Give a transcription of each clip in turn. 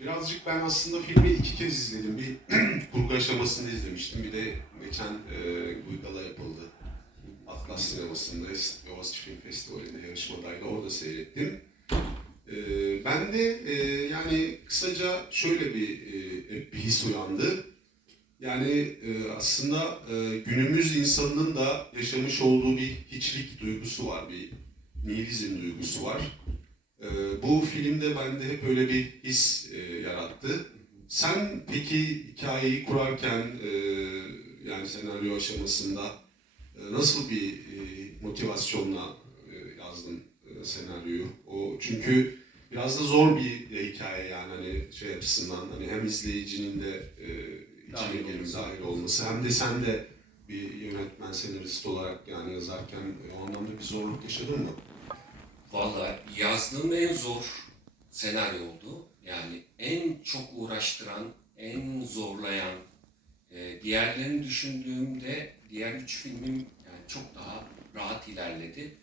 Birazcık ben aslında filmi iki kez izledim. Bir kurgu aşamasında izlemiştim. Bir de geçen e, Guygala yapıldı. Atlas Sineması'nda Boğaziçi Film Festivali'nde yarışmadaydı. Orada seyrettim. E, ben de e, yani kısaca şöyle bir, e, bir his uyandı. Yani e, aslında e, günümüz insanının da yaşamış olduğu bir hiçlik duygusu var, bir nihilizm duygusu var. E, bu filmde bende hep öyle bir his e, yarattı. Sen peki hikayeyi kurarken, e, yani senaryo aşamasında e, nasıl bir e, motivasyonla e, yazdın e, senaryoyu? O çünkü biraz da zor bir e, hikaye yani hani şey açısından hani hem izleyicinin de e, içine gelip dahil olması hem de sen de bir yönetmen senarist olarak yani yazarken e, o anlamda bir zorluk yaşadın mı? Valla yazdığım en zor senaryo oldu. Yani en çok uğraştıran, en zorlayan, e, diğerlerini düşündüğümde diğer üç filmim yani çok daha rahat ilerledi.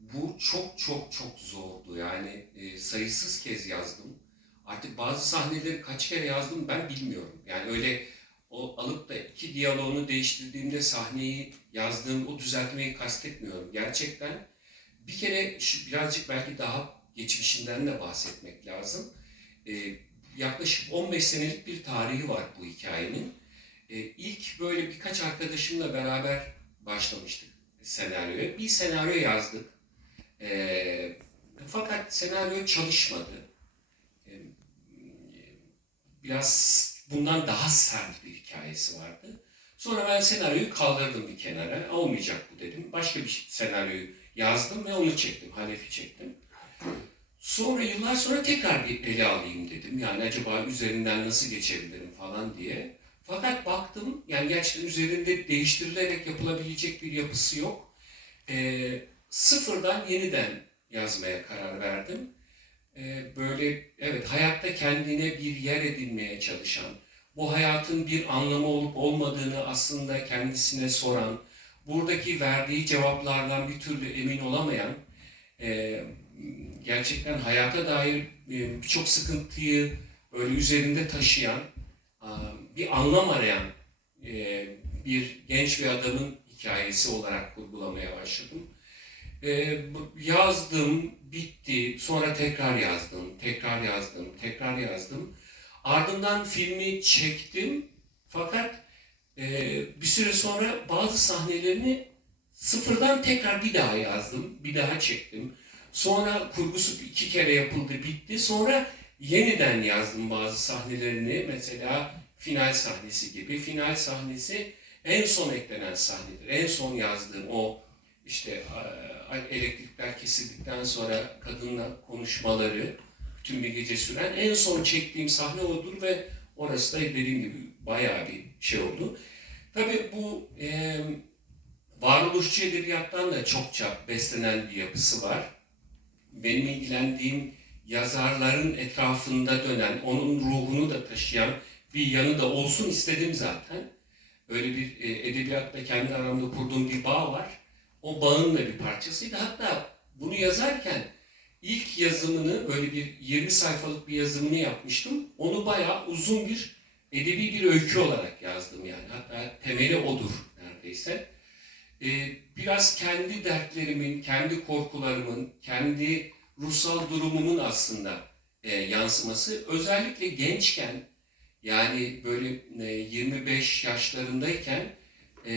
Bu çok çok çok zordu. Yani e, sayısız kez yazdım. Artık bazı sahneleri kaç kere yazdım ben bilmiyorum. Yani öyle o alıp da iki diyaloğunu değiştirdiğimde sahneyi yazdığım o düzeltmeyi kastetmiyorum. Gerçekten bir kere şu birazcık belki daha geçmişinden de bahsetmek lazım. Ee, yaklaşık 15 senelik bir tarihi var bu hikayenin. Ee, ilk böyle birkaç arkadaşımla beraber başlamıştık senaryoya. Bir senaryo yazdık. Ee, fakat senaryo çalışmadı. Ee, biraz bundan daha sert bir hikayesi vardı. Sonra ben senaryoyu kaldırdım bir kenara. Olmayacak bu dedim. Başka bir senaryoyu yazdım ve onu çektim. Halef'i çektim. Sonra yıllar sonra tekrar bir ele alayım dedim. Yani acaba üzerinden nasıl geçebilirim falan diye. Fakat baktım yani gerçekten üzerinde değiştirilerek yapılabilecek bir yapısı yok. Ee, sıfırdan yeniden yazmaya karar verdim. Ee, böyle evet hayatta kendine bir yer edinmeye çalışan, bu hayatın bir anlamı olup olmadığını aslında kendisine soran, buradaki verdiği cevaplardan bir türlü emin olamayan, e, gerçekten hayata dair e, birçok sıkıntıyı böyle üzerinde taşıyan, a, bir anlam arayan e, bir genç bir adamın hikayesi olarak kurgulamaya başladım. E, yazdım, bitti, sonra tekrar yazdım, tekrar yazdım, tekrar yazdım. Ardından filmi çektim fakat e, bir süre sonra bazı sahnelerini sıfırdan tekrar bir daha yazdım, bir daha çektim. Sonra kurgusu iki kere yapıldı, bitti. Sonra yeniden yazdım bazı sahnelerini. Mesela final sahnesi gibi. Final sahnesi en son eklenen sahnedir. En son yazdığım o işte a- elektrikler kesildikten sonra kadınla konuşmaları bütün bir gece süren en son çektiğim sahne odur ve orası da dediğim gibi bayağı bir şey oldu. Tabii bu e, varoluşçu edebiyattan da çokça beslenen bir yapısı var. Benim ilgilendiğim yazarların etrafında dönen, onun ruhunu da taşıyan bir yanı da olsun istedim zaten. Öyle bir e, edebiyatla kendi aramda kurduğum bir bağ var. O bağın da bir parçasıydı. Hatta bunu yazarken ilk yazımını böyle bir 20 sayfalık bir yazımını yapmıştım. Onu bayağı uzun bir edebi bir öykü olarak yazdım yani. Hatta temeli odur neredeyse. Ee, biraz kendi dertlerimin, kendi korkularımın, kendi ruhsal durumumun aslında e, yansıması. Özellikle gençken yani böyle e, 25 yaşlarındayken e,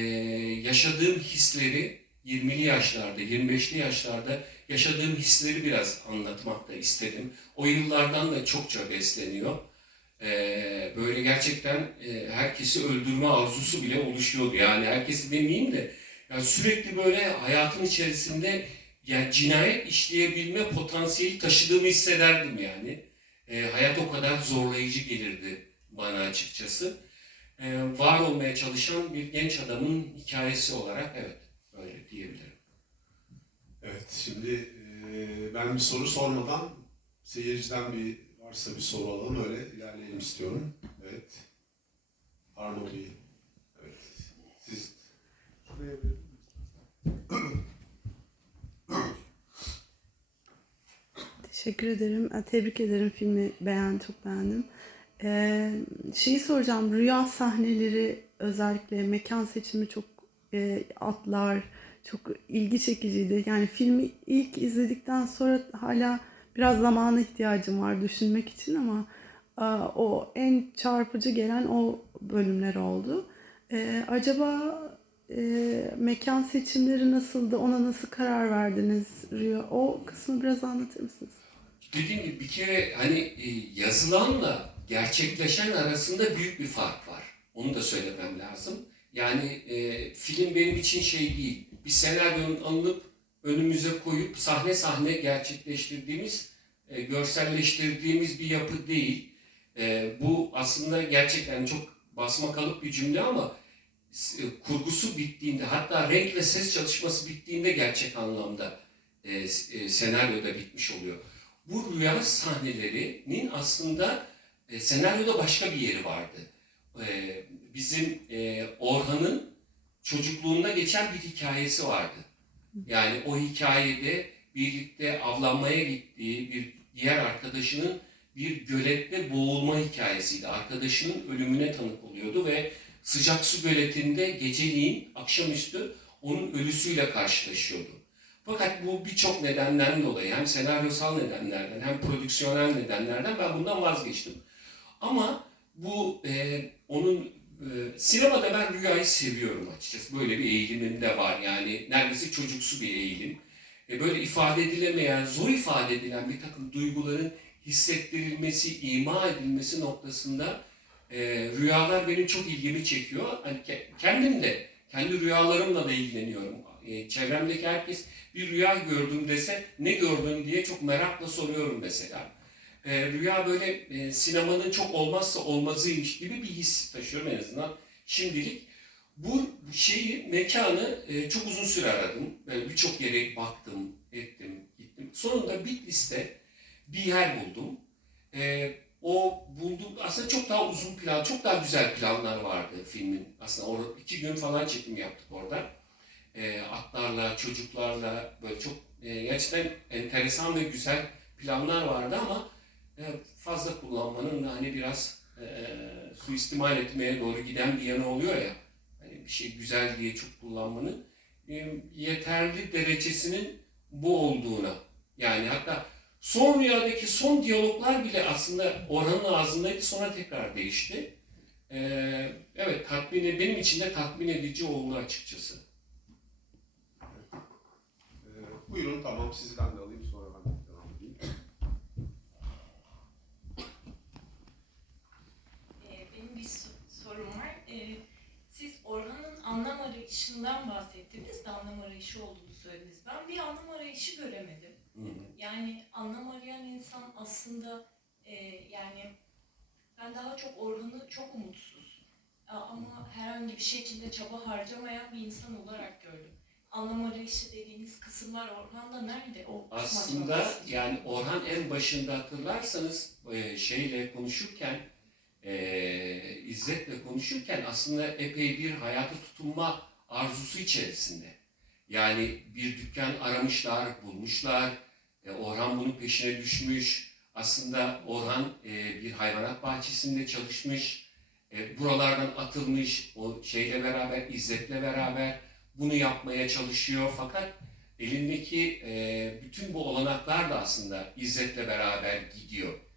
yaşadığım hisleri 20'li yaşlarda, 25'li yaşlarda yaşadığım hisleri biraz anlatmak da istedim. O yıllardan da çokça besleniyor. Ee, böyle gerçekten e, herkesi öldürme arzusu bile oluşuyordu. Yani herkesi demeyeyim de yani sürekli böyle hayatın içerisinde yani cinayet işleyebilme potansiyeli taşıdığımı hissederdim yani. Ee, hayat o kadar zorlayıcı gelirdi bana açıkçası. Ee, var olmaya çalışan bir genç adamın hikayesi olarak evet öyle diyebilirim. Evet, şimdi e, ben bir soru sormadan seyirciden bir varsa bir soru alalım, öyle ilerleyelim istiyorum. Evet. Harmony. Evet. Siz Teşekkür ederim. E, Tebrik ederim filmi beğen çok beğendim. Ee, şeyi soracağım rüya sahneleri özellikle mekan seçimi çok e, atlar çok ilgi çekiciydi. Yani filmi ilk izledikten sonra hala biraz zamana ihtiyacım var düşünmek için ama e, o en çarpıcı gelen o bölümler oldu. Ee, acaba e, mekan seçimleri nasıldı? Ona nasıl karar verdiniz? Rüya o kısmı biraz anlatır mısınız? Dediğim gibi bir kere hani e, yazılanla gerçekleşen arasında büyük bir fark var. Onu da söylemem lazım. Yani e, film benim için şey değil. Bir senaryonun alınıp önümüze koyup sahne sahne gerçekleştirdiğimiz, e, görselleştirdiğimiz bir yapı değil. E, bu aslında gerçekten çok basma kalıp bir cümle ama e, kurgusu bittiğinde hatta renk ve ses çalışması bittiğinde gerçek anlamda e, e, senaryoda bitmiş oluyor. Bu rüya sahnelerinin aslında e, senaryoda başka bir yeri vardı. E, bizim e, Orhan'ın çocukluğunda geçen bir hikayesi vardı. Yani o hikayede birlikte avlanmaya gittiği bir diğer arkadaşının bir gölette boğulma hikayesiydi. Arkadaşının ölümüne tanık oluyordu ve sıcak su göletinde geceliğin akşamüstü onun ölüsüyle karşılaşıyordu. Fakat bu birçok nedenden dolayı hem senaryosal nedenlerden hem prodüksiyonel nedenlerden ben bundan vazgeçtim. Ama bu e, onun e, sinemada ben rüyayı seviyorum açıkçası. Böyle bir eğilimim de var yani neredeyse çocuksu bir eğilim. E, böyle ifade edilemeyen, zor ifade edilen bir takım duyguların hissettirilmesi, ima edilmesi noktasında e, rüyalar benim çok ilgimi çekiyor. Hani ke- kendim de, kendi rüyalarımla da ilgileniyorum. E, çevremdeki herkes bir rüya gördüm dese ne gördün diye çok merakla soruyorum mesela. E, rüya böyle e, sinemanın çok olmazsa olmazıymış gibi bir his taşıyorum en azından şimdilik. Bu şeyi, mekanı e, çok uzun süre aradım. Böyle birçok yere baktım, ettim, gittim. Sonunda Bitlis'te bir yer buldum. E, o buldum, aslında çok daha uzun plan, çok daha güzel planlar vardı filmin. Aslında orada iki gün falan çekim yaptık orada e, atlarla, çocuklarla böyle çok e, gerçekten enteresan ve güzel planlar vardı ama e, fazla kullanmanın da hani biraz e, suistimal etmeye doğru giden bir yanı oluyor ya. Hani bir şey güzel diye çok kullanmanın e, yeterli derecesinin bu olduğuna. Yani hatta son rüyadaki son diyaloglar bile aslında Orhan'ın ağzındaydı sonra tekrar değişti. E, evet tatmin benim için de tatmin edici oldu açıkçası. Ee, buyurun tamam sizden de alayım sonra ben de devam edeyim. Ee, Benim bir so- sorum var. Ee, Siz Orhan'ın anlam arayışından bahsettiniz de anlam arayışı olduğunu söylediniz. Ben bir anlam arayışı göremedim. Hı hı. Yani anlam arayan insan aslında e, yani ben daha çok Orhan'ı çok umutsuz ama herhangi bir şekilde çaba harcamayan bir insan olarak gördüm. Anlam arayışı dediğiniz kısımlar Orhan'da nerede? O Aslında yani Orhan en başında hatırlarsanız e, şeyle konuşurken e, İzzet'le konuşurken aslında epey bir hayata tutunma arzusu içerisinde. Yani bir dükkan aramışlar, bulmuşlar. E, Orhan bunun peşine düşmüş. Aslında Orhan e, bir hayvanat bahçesinde çalışmış. E, buralardan atılmış. O şeyle beraber, İzzet'le beraber bunu yapmaya çalışıyor. Fakat elindeki e, bütün bu olanaklar da aslında İzzet'le beraber gidiyor.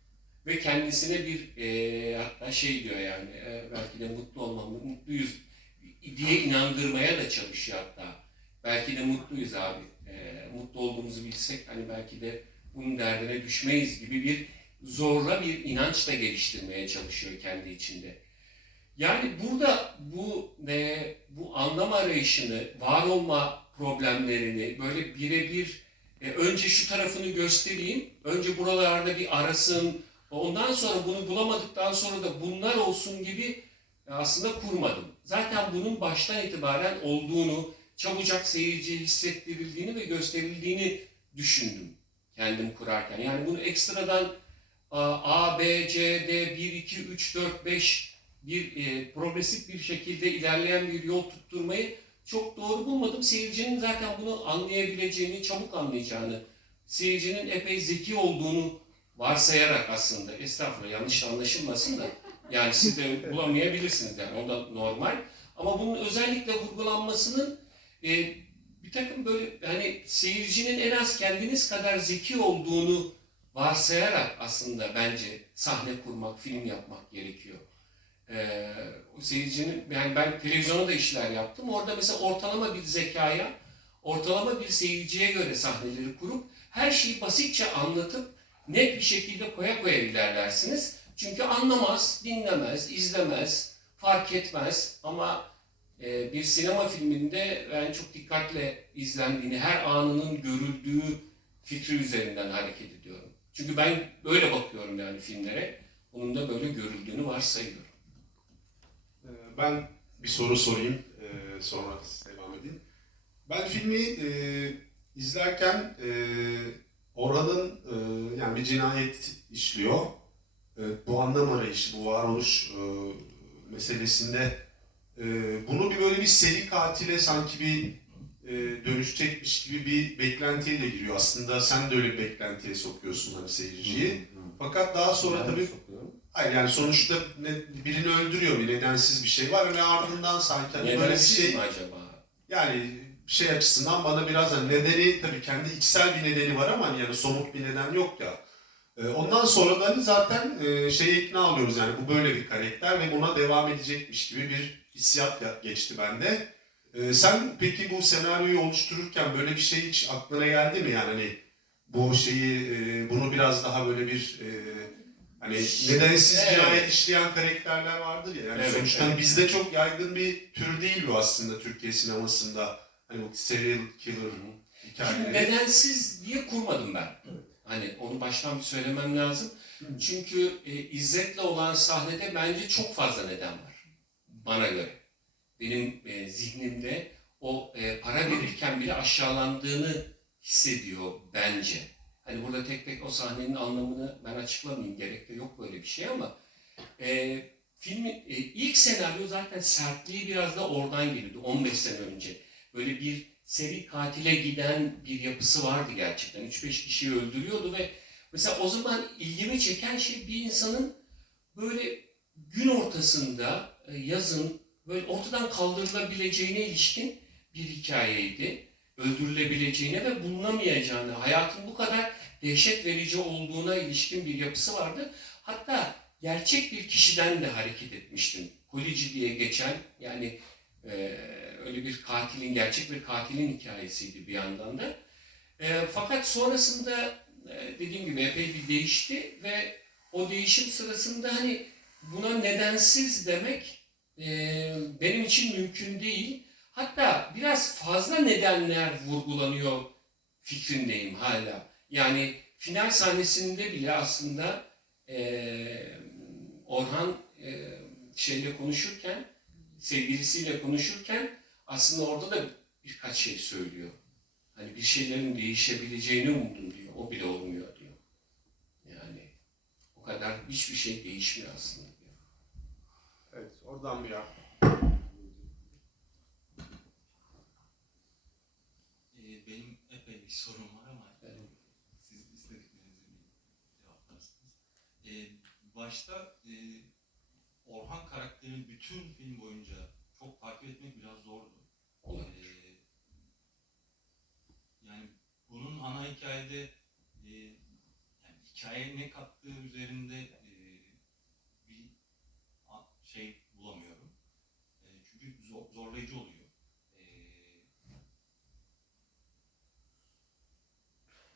Ve kendisine bir e, hatta şey diyor yani e, belki de mutlu olmamı, mutluyuz diye inandırmaya da çalışıyor hatta. Belki de mutluyuz abi. E, mutlu olduğumuzu bilsek hani belki de bunun derdine düşmeyiz gibi bir zorla bir inanç da geliştirmeye çalışıyor kendi içinde. Yani burada bu e, bu anlam arayışını, var olma problemlerini böyle birebir e, önce şu tarafını göstereyim, önce buralarda bir arasın, ondan sonra bunu bulamadıktan sonra da bunlar olsun gibi e, aslında kurmadım. Zaten bunun baştan itibaren olduğunu, çabucak seyirciye hissettirildiğini ve gösterildiğini düşündüm kendim kurarken. Yani bunu ekstradan A, B, C, D, 1, 2, 3, 4, 5 bir e, progresif bir şekilde ilerleyen bir yol tutturmayı çok doğru bulmadım. Seyircinin zaten bunu anlayabileceğini, çabuk anlayacağını seyircinin epey zeki olduğunu varsayarak aslında estağfurullah yanlış anlaşılmasın da yani siz de bulamayabilirsiniz yani o da normal. Ama bunun özellikle vurgulanmasının e, bir takım böyle hani seyircinin en az kendiniz kadar zeki olduğunu varsayarak aslında bence sahne kurmak, film yapmak gerekiyor. Ee, o seyircinin yani ben televizyona da işler yaptım. Orada mesela ortalama bir zekaya, ortalama bir seyirciye göre sahneleri kurup her şeyi basitçe anlatıp net bir şekilde koya koya ilerlersiniz. Çünkü anlamaz, dinlemez, izlemez, fark etmez ama e, bir sinema filminde ben çok dikkatle izlendiğini, her anının görüldüğü fikri üzerinden hareket ediyorum. Çünkü ben böyle bakıyorum yani filmlere. Bunun da böyle görüldüğünü varsayıyorum. Ee, Ben bir soru sorayım, ee, sonra devam edin. Ben filmi e, izlerken e, Orhan'ın e, yani bir cinayet işliyor. E, bu anlam arayışı, bu varoluş e, meselesinde e, bunu bir böyle bir seri katile sanki bir e, dönüşecekmiş gibi bir beklentiyle giriyor. Aslında sen de öyle bir beklentiye sokuyorsun hani seyirciyi. Fakat daha sonra tabii Hayır yani sonuçta ne, birini öldürüyor bir nedensiz bir şey var ve ardından sanki hani böyle bir şey mi acaba? yani şey açısından bana biraz hani nedeni tabii kendi içsel bir nedeni var ama hani yani somut bir neden yok ya. Ee, ondan sonra da hani zaten e, şeye ikna oluyoruz yani bu böyle bir karakter ve buna devam edecekmiş gibi bir hissiyat ya- geçti bende. Ee, sen peki bu senaryoyu oluştururken böyle bir şey hiç aklına geldi mi yani hani bu şeyi e, bunu biraz daha böyle bir e, hani nedensiz Evet. cinayet işleyen karakterler vardır ya. Yani Evet, sonuçta hani evet. bizde çok yaygın bir tür değil bu aslında Türkiye sinemasında. Hani bu serial killer Şimdi hikayeleri. nedensiz diye kurmadım ben. Hani onu baştan bir söylemem lazım. Çünkü e, İzzet'le olan sahnede bence çok fazla neden var. Bana göre. Benim e, zihnimde o e, para verirken bile aşağılandığını hissediyor bence. Hani burada tek tek o sahnenin anlamını ben açıklamayayım. Gerek de yok böyle bir şey ama e, filmin e, ilk senaryo zaten sertliği biraz da oradan geliyordu 15 sene önce. Böyle bir seri katile giden bir yapısı vardı gerçekten. 3-5 kişiyi öldürüyordu ve mesela o zaman ilgimi çeken şey bir insanın böyle gün ortasında e, yazın böyle ortadan kaldırılabileceğine ilişkin bir hikayeydi. Öldürülebileceğine ve bulunamayacağını, hayatın bu kadar dehşet verici olduğuna ilişkin bir yapısı vardı. Hatta gerçek bir kişiden de hareket etmiştim. Kolici diye geçen yani e, öyle bir katilin, gerçek bir katilin hikayesiydi bir yandan da. E, fakat sonrasında e, dediğim gibi epey bir değişti ve o değişim sırasında hani buna nedensiz demek e, benim için mümkün değil. Hatta biraz fazla nedenler vurgulanıyor fikrindeyim hala. Yani final sahnesinde bile aslında e, Orhan e, şeyle konuşurken, sevgilisiyle konuşurken aslında orada da birkaç şey söylüyor. Hani bir şeylerin değişebileceğini umdum diyor. O bile olmuyor diyor. Yani o kadar hiçbir şey değişmiyor aslında diyor. Evet oradan bir yer. Ee, benim epey bir sorum var ama Evet. siz istediklerinizi bir cevaplarsınız. Ee, başta e, Orhan karakterini bütün film boyunca çok takip etmek biraz zordu. Olabilir. Ee, yani bunun ana hikayede e, yani hikaye ne kattığı üzerinde e, bir şey bulamıyorum. E, çünkü zor- zorlayıcı oluyor. E,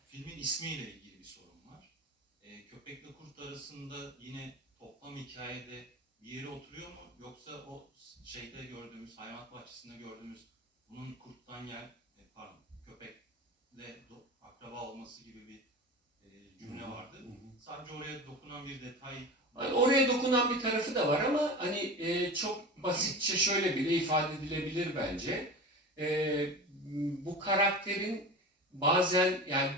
filmin ismiyle ilgili bir sorun var. E, köpekle kurt arasında yine toplam hikayede bir yere oturuyor mu? Yoksa o şeyde gördüğümüz, hayvanat bahçesinde gördüğümüz bunun kurttan yer, e, pardon, köpekle do- akraba olması gibi bir e, cümle vardı. Sadece oraya dokunan bir detay Hani oraya dokunan bir tarafı da var ama hani e, çok basitçe şöyle bile ifade edilebilir bence. E, bu karakterin bazen yani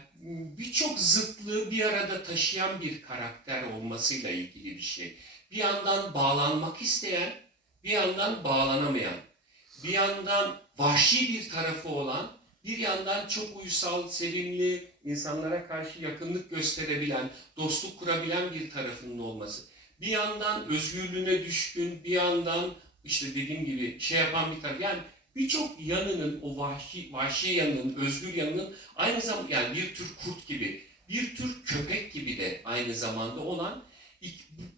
birçok zıtlığı bir arada taşıyan bir karakter olmasıyla ilgili bir şey. Bir yandan bağlanmak isteyen, bir yandan bağlanamayan, bir yandan vahşi bir tarafı olan, bir yandan çok uysal, sevimli, insanlara karşı yakınlık gösterebilen, dostluk kurabilen bir tarafının olması. Bir yandan özgürlüğüne düşkün, bir yandan işte dediğim gibi şey yapan bir taraf. Yani birçok yanının, o vahşi, vahşi yanının, özgür yanının aynı zamanda yani bir tür kurt gibi, bir tür köpek gibi de aynı zamanda olan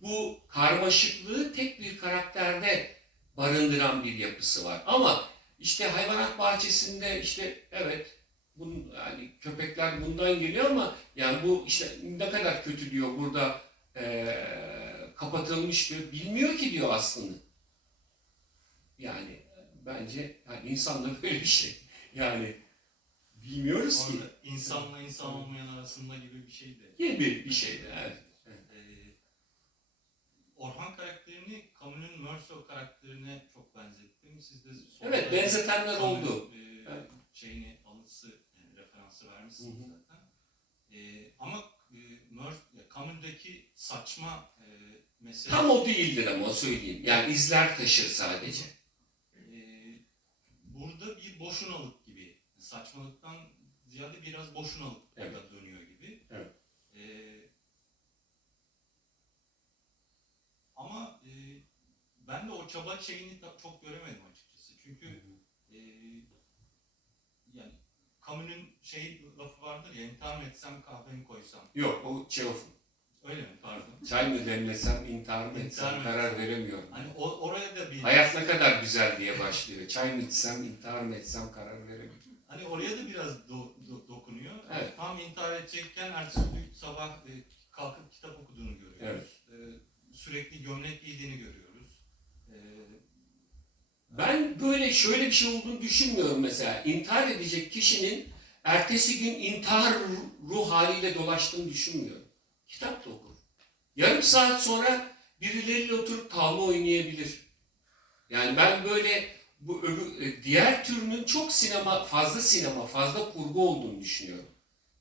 bu karmaşıklığı tek bir karakterde barındıran bir yapısı var. Ama işte hayvanat bahçesinde işte evet bunun yani köpekler bundan geliyor ama yani bu işte ne kadar kötü diyor burada eee kapatılmış diyor. Bilmiyor ki diyor aslında. Yani bence yani insanlar böyle bir şey. Yani bilmiyoruz ki Orada insanla insan olmayan arasında gibi bir şey de. gibi bir şey. Evet. Ee, Orhan karakterini Camus'un Merceau karakterine çok benzettim. Siz de Evet benzetenler oldu. e, şeyini alıntısı yani referansı vermişsiniz Hı hı. zaten. Ee, ama e, ya, Camus'daki saçma e, mesele Tam o değildir ama söyleyeyim. Yani izler taşır sadece. e, burada bir boşunalık gibi. Saçmalıktan ziyade biraz boşunalık Evet. dönüyor gibi. Evet. E, ama e, ben de o çaba şeyini çok göremedim açıkçası. Çünkü e, yani Camus'un şey lafı vardır ya intihar mı etsem kahvemi koysam. Yok o Çehov'un. Öyle mi pardon? Çay mı demlesem, intihar mı İntihar etsem mı karar etsem? veremiyorum. Hani o, oraya da bir Hayat ne kadar güzel diye başlıyor. Çay mı içsem, intihar mı etsem karar veremiyorum. Hani oraya da biraz do- do- dokunuyor. Evet. Tam intihar edecekken ertesi gün sabah e, kalkıp kitap okuduğunu görüyoruz. E, sürekli gömlek giydiğini görüyoruz. E, Ben böyle şöyle bir şey olduğunu düşünmüyorum mesela. İntihar edecek kişinin ertesi gün intihar ruh haliyle dolaştığını düşünmüyorum. Kitap da okur. Yarım saat sonra birileriyle oturup tavla oynayabilir. Yani ben böyle bu öbür, e, diğer türünün çok sinema, fazla sinema, fazla kurgu olduğunu düşünüyorum.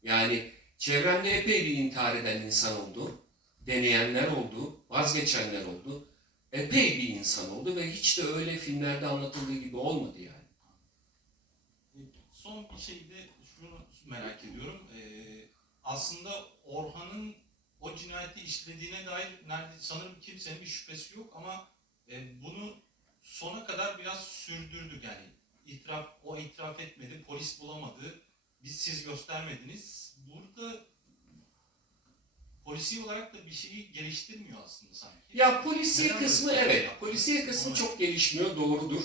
Yani çevremde epey bir intihar eden insan oldu. Deneyenler oldu, vazgeçenler oldu. Epey bir insan oldu ve hiç de öyle filmlerde anlatıldığı gibi olmadı yani. son bir şey de şunu merak ediyorum. E, aslında Orhan'ın o cinayeti işlediğine dair neredeyse sanırım kimsenin bir şüphesi yok ama e, bunu sona kadar biraz sürdürdük yani itiraf o itiraf etmedi polis bulamadı biz siz göstermediniz burada polisi olarak da bir şeyi geliştirmiyor aslında sanki. Ya polisiye Neden kısmı böyle? evet, polisiye kısmı çok gelişmiyor, doğrudur.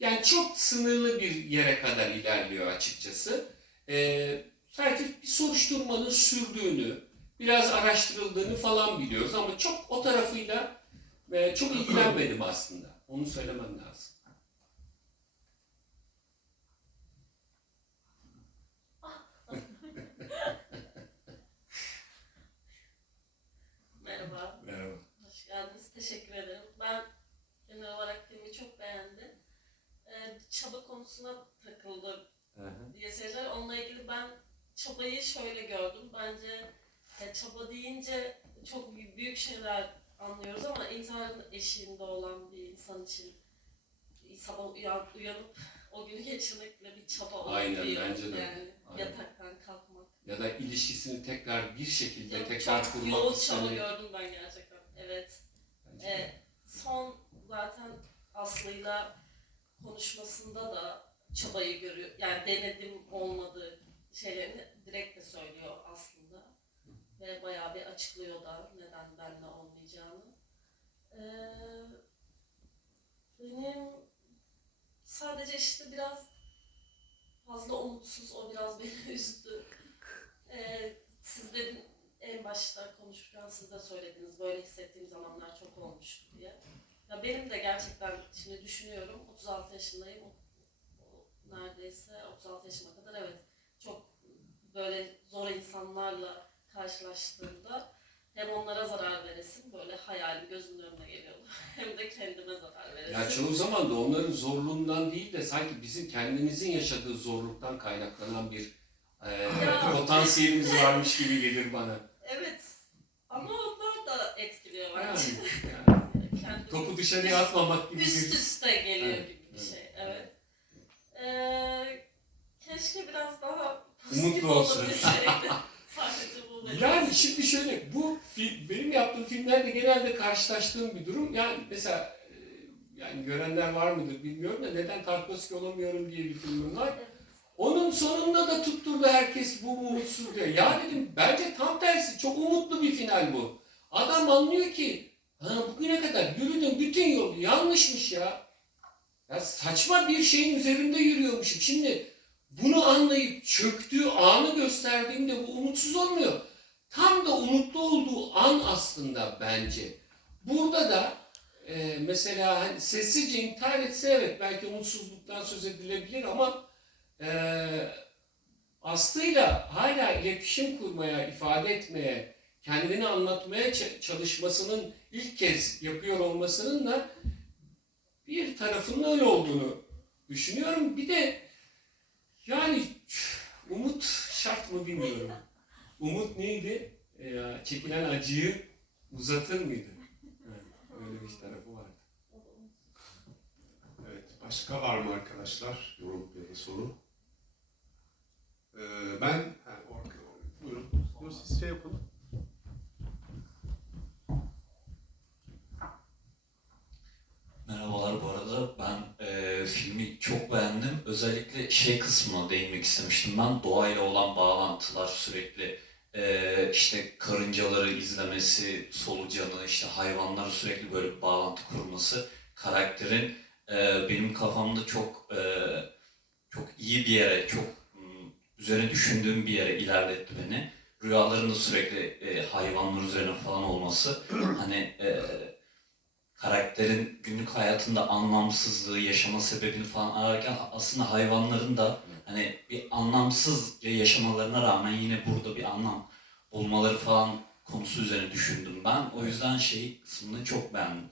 Yani çok sınırlı bir yere kadar ilerliyor açıkçası. Ee, sadece bir soruşturmanın sürdüğünü, biraz araştırıldığını falan biliyoruz ama çok o tarafıyla e, çok ilgilenmedim aslında. Onu söylemem lazım. Merhaba, Merhaba. hoş geldiniz. Teşekkür ederim. Ben genel olarak çok beğendim. Ee, çaba konusuna takıldı diye söyler. Onunla ilgili ben çabayı şöyle gördüm. Bence e, çaba deyince çok büyük, şeyler anlıyoruz ama intiharın eşiğinde olan bir insan için sabah uyan, uyanıp o günü geçirmek bile bir çaba Aynen, olabiliyor. bence de. Yani Aynen. yataktan kalkmak. Ya da ilişkisini tekrar bir şekilde Ya, tekrar çok kurmak yoğun çaba gördüm ben gerçekten. Evet. Bence de. E, son zaten Aslı'yla konuşmasında da çabayı görüyor. Yani denedim olmadı şeylerini direkt de söylüyor aslında. Ve bayağı bir açıklıyor da neden benle olmayacağını. Ee, benim sadece işte biraz fazla umutsuz, o biraz beni üzdü. Ee, sizlerin en başta konuşurken siz de söylediniz böyle hissettiğim zamanlar çok olmuştu diye. Ya benim de gerçekten şimdi düşünüyorum 36 yaşındayım. Neredeyse 36 yaşıma kadar evet çok böyle zor insanlarla karşılaştığımda hem onlara zarar veresim böyle hayalim gözümün önüne geliyordu. hem de kendime zarar veresim. Ya çoğu zaman da onların zorluğundan değil de sanki bizim kendimizin yaşadığı zorluktan kaynaklanan bir e, potansiyelimiz varmış gibi gelir bana. Evet ama onlar da etkiliyor Yani, bence. yani Kendimiz- topu dışarıya atmamak gibi üst bir... üste geliyor Evet, gibi bir evet, şey. Evet. Ee, keşke biraz daha Umutlu olsun. Yani şimdi şöyle bu fi- benim yaptığım filmlerde genelde karşılaştığım bir durum. Yani mesela e, yani görenler var mıdır bilmiyorum da neden Tarkovski olamıyorum diye bir filmim var. Onun sonunda da tutturdu herkes bu umutsuz diyor. Ya dedim bence tam tersi çok umutlu bir final bu. Adam anlıyor ki ha, bugüne kadar yürüdüğüm bütün yol yanlışmış ya. Ya saçma bir şeyin üzerinde yürüyormuşum. Şimdi bunu anlayıp çöktüğü anı gösterdiğimde bu umutsuz olmuyor. Tam da umutlu olduğu an aslında bence. Burada da e, mesela hani sessizce intihar etse evet belki umutsuzluktan söz edilebilir ama e, Aslı'yla hala iletişim kurmaya, ifade etmeye, kendini anlatmaya çalışmasının ilk kez yapıyor olmasının da bir tarafının öyle olduğunu düşünüyorum. Bir de yani umut şart mı bilmiyorum. Umut neydi? Ee, çekilen acıyı uzatır mıydı? Evet, öyle bir tarafı vardı. Evet, başka var mı arkadaşlar? Yorum ya da soru? Ee, ben, Orkun, buyurun. Siz şey yapın. Merhabalar bu arada. Ben e, filmi çok beğendim. Özellikle şey kısmına değinmek istemiştim ben. Doğayla olan bağlantılar sürekli e, işte karıncaları izlemesi, solucanı, işte hayvanları sürekli böyle bir bağlantı kurması karakterin e, benim kafamda çok e, çok iyi bir yere, çok üzerine düşündüğüm bir yere ilerletti beni. Rüyaların da sürekli e, hayvanlar üzerine falan olması hani e, karakterin günlük hayatında anlamsızlığı, yaşama sebebini falan ararken aslında hayvanların da hani bir anlamsızca yaşamalarına rağmen yine burada bir anlam bulmaları falan konusu üzerine düşündüm ben. O yüzden şey kısmını çok beğendim.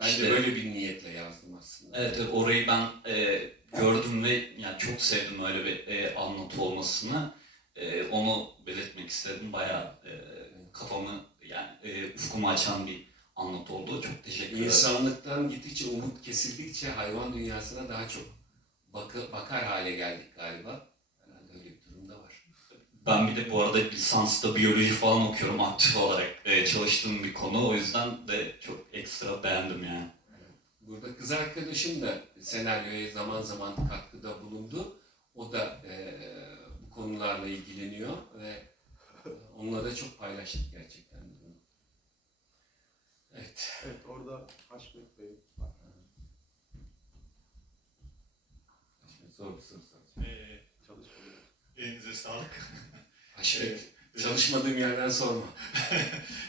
Ben de İşte- böyle bir niyetle yazdım aslında. Evet, evet orayı ben e, gördüm ve yani çok sevdim öyle bir e, anlatı olmasını. E, onu belirtmek istedim. Bayağı e, kafamı yani e, ufkumu açan bir anlatı oldu. Çok teşekkür ederim. İnsanlıktan gittikçe umut kesildikçe hayvan dünyasına daha çok bakı, bakar hale geldik galiba. Herhalde öyle bir durum da var. Ben bir de bu arada lisansta biyoloji falan okuyorum aktif olarak e, çalıştığım bir konu. O yüzden de çok ekstra beğendim yani. Burada kız arkadaşım da senaryoya zaman zaman katkıda bulundu. O da e, bu konularla ilgileniyor ve e, onunla da çok paylaştık gerçekten. Evet. Evet, orada Haşmet Bey var. Şimdi zor bir soru soracağım. Ee, elinize sağlık. Haşmet, çalışmadığım yerden sorma.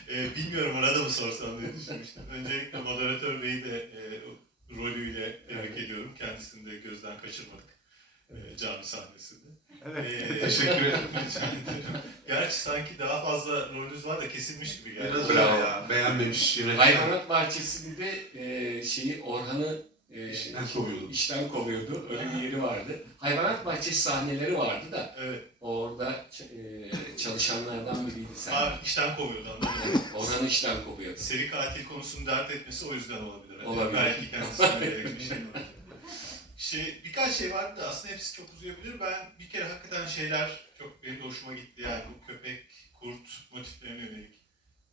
Ee, bilmiyorum orada mı sorsam diye düşünmüştüm. Öncelikle moderatör Bey'i de e, rolüyle tebrik ediyorum. Kendisini de gözden kaçırmadık. E, cami sahnesinde. Evet, Ee, teşekkür ederim. Gerçi sanki daha fazla rolünüz var da kesilmiş gibi geldi. Biraz öyle ya, beğenmemiş yönetmen. Hayvanat bahçesinde e, şeyi Orhan'ı e, İşinden kovuyordu. işten kovuyordu. Öyle bir yeri vardı. Hayvanat bahçesi sahneleri vardı da Evet. orada e, çalışanlardan biriydi sen. Ha, işten kovuyordu anladım. Orhan'ı işten kovuyordu. Seri katil konusunu dert etmesi o yüzden olabilir. Yani Olabilir. Belki kendisine yönelik bir şey var. Şey, birkaç şey vardı da aslında hepsi çok uzayabilir. Ben bir kere hakikaten şeyler çok benim de hoşuma gitti. Yani bu köpek, kurt motiflerine yönelik.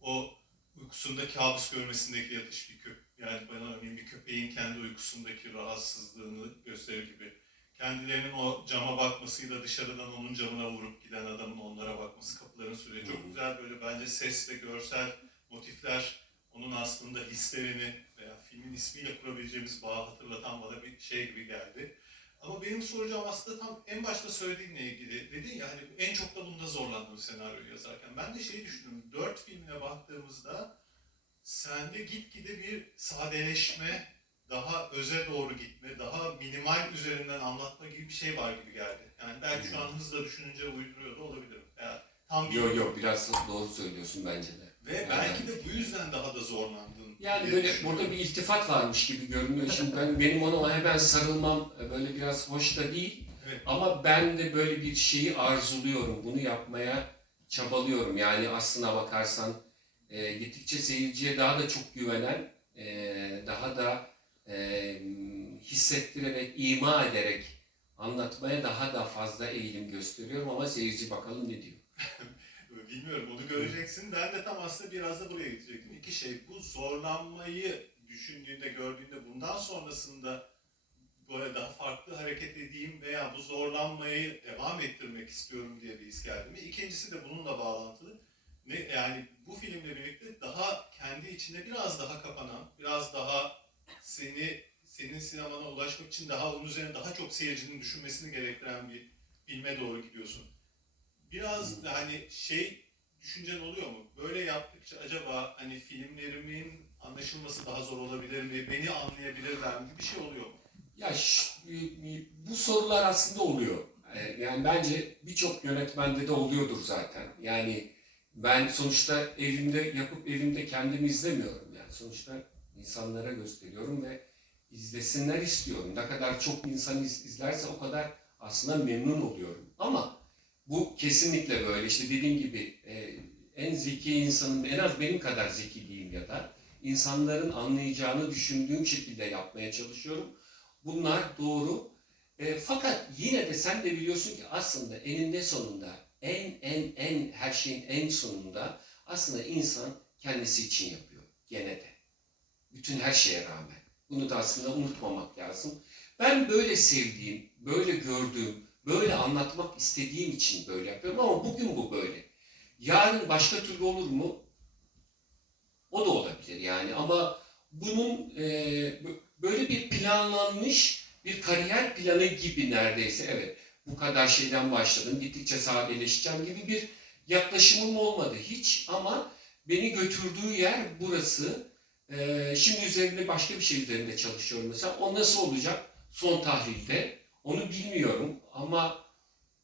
O uykusunda kabus görmesindeki yatış bir köp yani bana örneğin bir köpeğin kendi uykusundaki rahatsızlığını gösterir gibi. Kendilerinin o cama bakmasıyla dışarıdan onun camına vurup giden adamın onlara bakması, kapıların süreci çok güzel böyle bence ses ve görsel motifler onun aslında hislerini veya filmin ismiyle kurabileceğimiz bağı hatırlatan bana bir şey gibi geldi. Ama benim soracağım aslında tam en başta söylediğinle ilgili. Dedin ya hani en çok da bunda zorlandım senaryoyu yazarken. Ben de şeyi düşündüm. Dört filmine baktığımızda sende gitgide bir sadeleşme, daha öze doğru gitme, daha minimal üzerinden anlatma gibi bir şey var gibi geldi. Yani belki şu an hızla düşününce uyduruyor da olabilirim. Yani tam bir... Yok yok biraz doğru söylüyorsun bence de. Ve belki de bu yüzden daha da zorlandın. Yani böyle burada bir iltifat varmış gibi görünüyor. Şimdi ben benim ona hemen sarılmam böyle biraz hoş da değil. Evet. Ama ben de böyle bir şeyi arzuluyorum. Bunu yapmaya çabalıyorum. Yani aslına bakarsan e, gittikçe seyirciye daha da çok güvenen, e, daha da e, hissettirerek, ima ederek anlatmaya daha da fazla eğilim gösteriyorum ama seyirci bakalım ne diyor. bilmiyorum onu göreceksin. Ben de tam aslında biraz da buraya gidecektim. İki şey bu zorlanmayı düşündüğünde gördüğünde bundan sonrasında böyle daha farklı hareket edeyim veya bu zorlanmayı devam ettirmek istiyorum diye bir his geldi mi? İkincisi de bununla bağlantılı. Ne, yani bu filmle birlikte daha kendi içinde biraz daha kapanan, biraz daha seni senin sinemana ulaşmak için daha onun üzerine daha çok seyircinin düşünmesini gerektiren bir filme doğru gidiyorsun. Biraz da hani şey düşüncen oluyor mu? Böyle yaptıkça acaba hani filmlerimin anlaşılması daha zor olabilir mi? Beni anlayabilirler mi? Bir şey oluyor mu? Ya bu sorular aslında oluyor. E, Yani bence birçok yönetmende de oluyordur zaten. Yani ben sonuçta evimde yapıp evimde kendimi izlemiyorum. Yani sonuçta insanlara gösteriyorum ve izlesinler istiyorum. Ne kadar çok insan iz- izlerse o kadar aslında memnun oluyorum. Ama bu kesinlikle böyle. İşte dediğim gibi e, en zeki insanın en az benim kadar zeki diyeyim ya da insanların anlayacağını düşündüğüm şekilde yapmaya çalışıyorum. Bunlar doğru. E, fakat yine de sen de biliyorsun ki aslında eninde sonunda en en en her şeyin en sonunda aslında insan kendisi için yapıyor gene de. Bütün her şeye rağmen. Bunu da aslında unutmamak lazım. Ben böyle sevdiğim, böyle gördüğüm, böyle anlatmak istediğim için böyle yapıyorum ama bugün bu böyle. Yarın başka türlü olur mu? O da olabilir yani ama bunun e, bö- böyle bir planlanmış bir kariyer planı gibi neredeyse evet bu kadar şeyden başladım gittikçe sadeleşeceğim gibi bir yaklaşımım olmadı hiç ama beni götürdüğü yer burası. E, şimdi üzerinde başka bir şey üzerinde çalışıyorum mesela o nasıl olacak son tahlilde onu bilmiyorum ama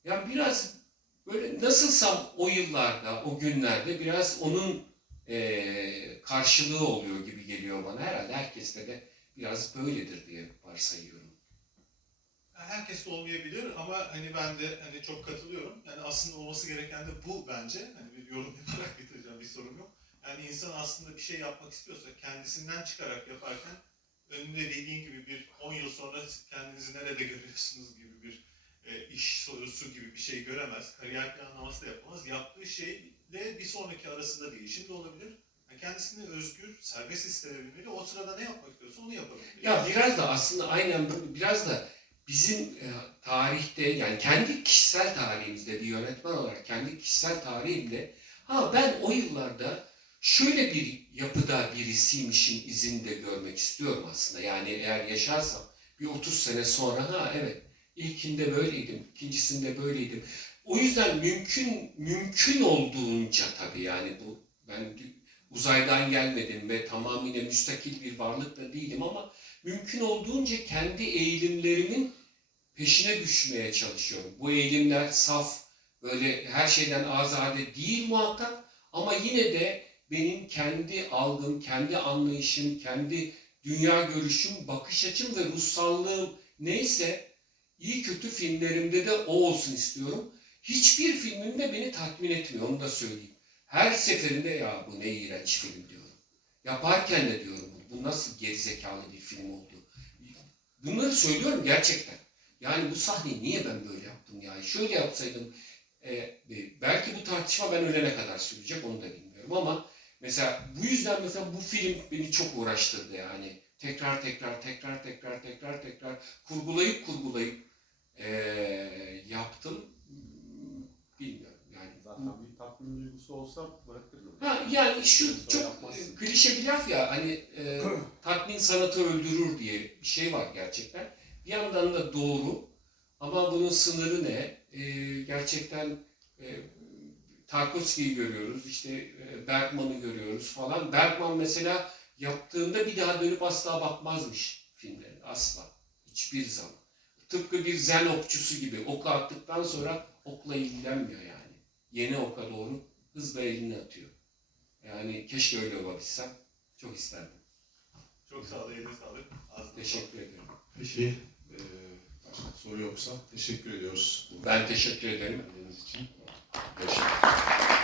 ya biraz böyle nasılsam o yıllarda o günlerde biraz onun e, karşılığı oluyor gibi geliyor bana. Herhalde herkeste de biraz böyledir diye varsayıyorum. Herkes olmayabilir ama hani ben de hani çok katılıyorum. Yani aslında olması gereken de bu bence. Hani bir yorum yaparak bitireceğim bir sorun yok. Yani insan aslında bir şey yapmak istiyorsa kendisinden çıkarak yaparken önünde dediğin gibi bir 10 yıl sonra kendinizi nerede görüyorsunuz gibi bir e, iş sorusu gibi bir şey göremez. Kariyer planlaması da yapamaz. Yaptığı şeyle bir sonraki arasında değişim de olabilir. Yani kendisini özgür, serbest hissedebilmeli. O sırada ne yapmak istiyorsa onu yapalım. Ya biraz da aslında aynen biraz da bizim e, tarihte yani kendi kişisel tarihimizde bir yönetmen olarak kendi kişisel tarihimde ha ben o yıllarda şöyle bir yapıda birisiymişin izini de görmek istiyorum aslında. Yani eğer yaşarsam bir 30 sene sonra ha evet ilkinde böyleydim, ikincisinde böyleydim. O yüzden mümkün mümkün olduğunca tabii yani bu ben uzaydan gelmedim ve tamamıyla müstakil bir varlık da değilim ama mümkün olduğunca kendi eğilimlerimin peşine düşmeye çalışıyorum. Bu eğilimler saf, böyle her şeyden azade değil muhakkak ama yine de benim kendi algım, kendi anlayışım, kendi dünya görüşüm, bakış açım ve ruhsallığım neyse iyi kötü filmlerimde de o olsun istiyorum. Hiçbir filmimde beni tatmin etmiyor, onu da söyleyeyim. Her seferinde ya bu ne iğrenç film diyorum. Yaparken de diyorum bu, nasıl gerizekalı bir film oldu. Bunları söylüyorum gerçekten. Yani bu sahneyi niye ben böyle yaptım ya? Şöyle yapsaydım e, e, belki bu tartışma ben ölene kadar sürecek onu da bilmiyorum ama mesela bu yüzden mesela bu film beni çok uğraştırdı yani. Tekrar tekrar tekrar tekrar tekrar tekrar kurgulayıp kurgulayıp e, yaptım. Bilmiyorum yani. Zaten bir tatmin duygusu olsa bırakırdım. Ha yani şu Sonra çok yapmazsın. e, klişe bir laf ya hani e, tatmin sanatı öldürür diye bir şey var gerçekten. Bir yandan da doğru ama bunun sınırı ne? E, gerçekten e, Tarkovski'yi görüyoruz, işte e, Bergman'ı görüyoruz falan. Bergman mesela yaptığında bir daha dönüp asla bakmazmış filmlerine asla. Hiçbir zaman. Tıpkı bir zen okçusu gibi oku attıktan sonra okla ilgilenmiyor yani. Yeni oka doğru hızla elini atıyor. Yani keşke öyle olabilsem. Çok isterdim. Çok sağ ol, eline sağlık. Ağzına Teşekkür ederim. Peki e, başka soru yoksa teşekkür ediyoruz. Ben teşekkür ederim. Geldiğiniz için. Görüşmek üzere.